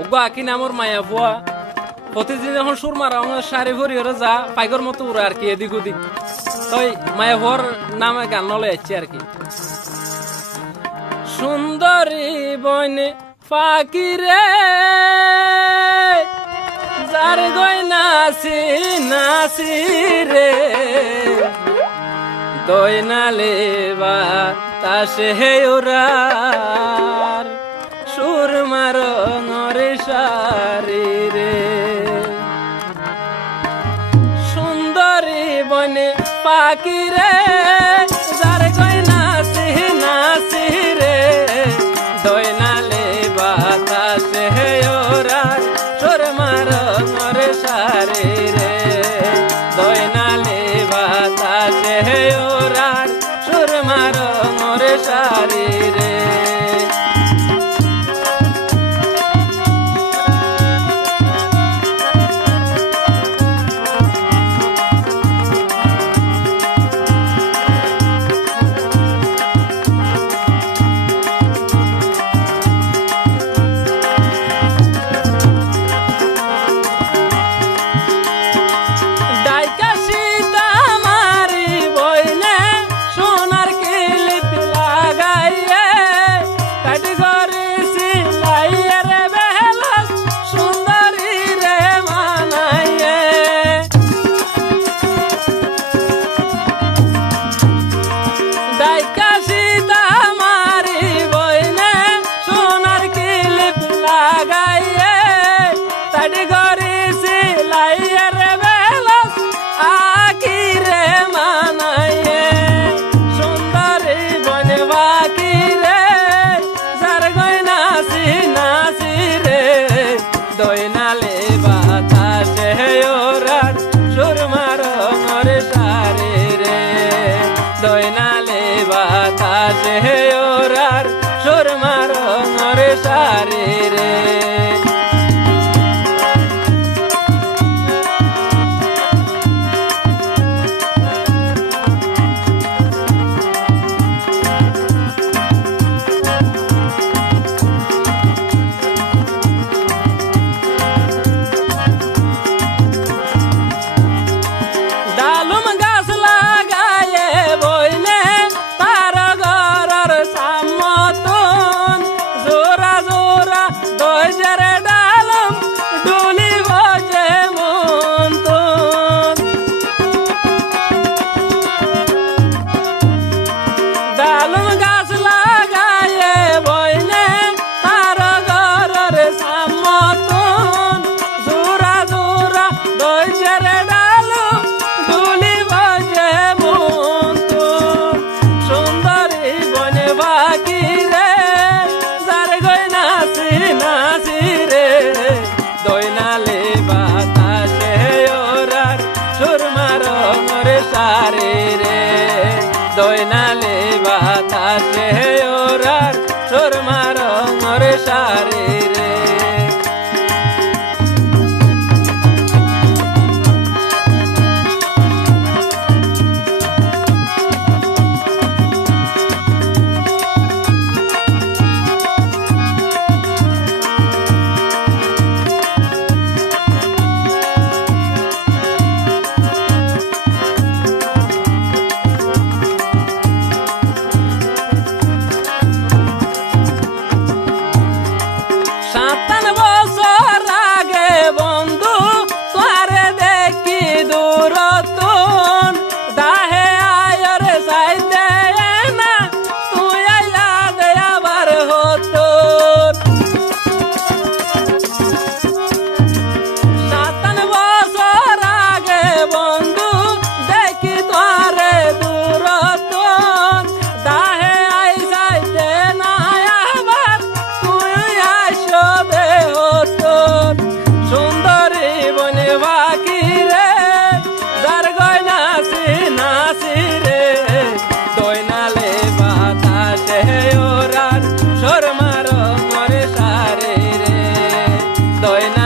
ওগো আকি নামর মায়া বুয়া প্রতিদিন যখন সুর মারা শাড়ি ভরি ওরা যা পাইগর মতো উড়ে আর কি এদিক ওদিক তাই মায়া বুয়ার নামে গান নলে যাচ্ছে আর কি। সুন্দরী বনে ফাঁকি রে যার গই নাচি নাচি রে দই নালে বা তাসে ওরার সুর মারো নরে সারি রে। সুন্দরী বনে পাখি রে যার গই নাচি নাচি রে দই নালে বা তাসে ওরার সুর মারো নরে সারি রে দই নালে বা তাসে ওরার সুর মারো নরে সারি রে। ওরার সুর মারো নরে সারি রে। দই নালে বাতাসে ওরার সুর মারো নরে সারি রে। Doy na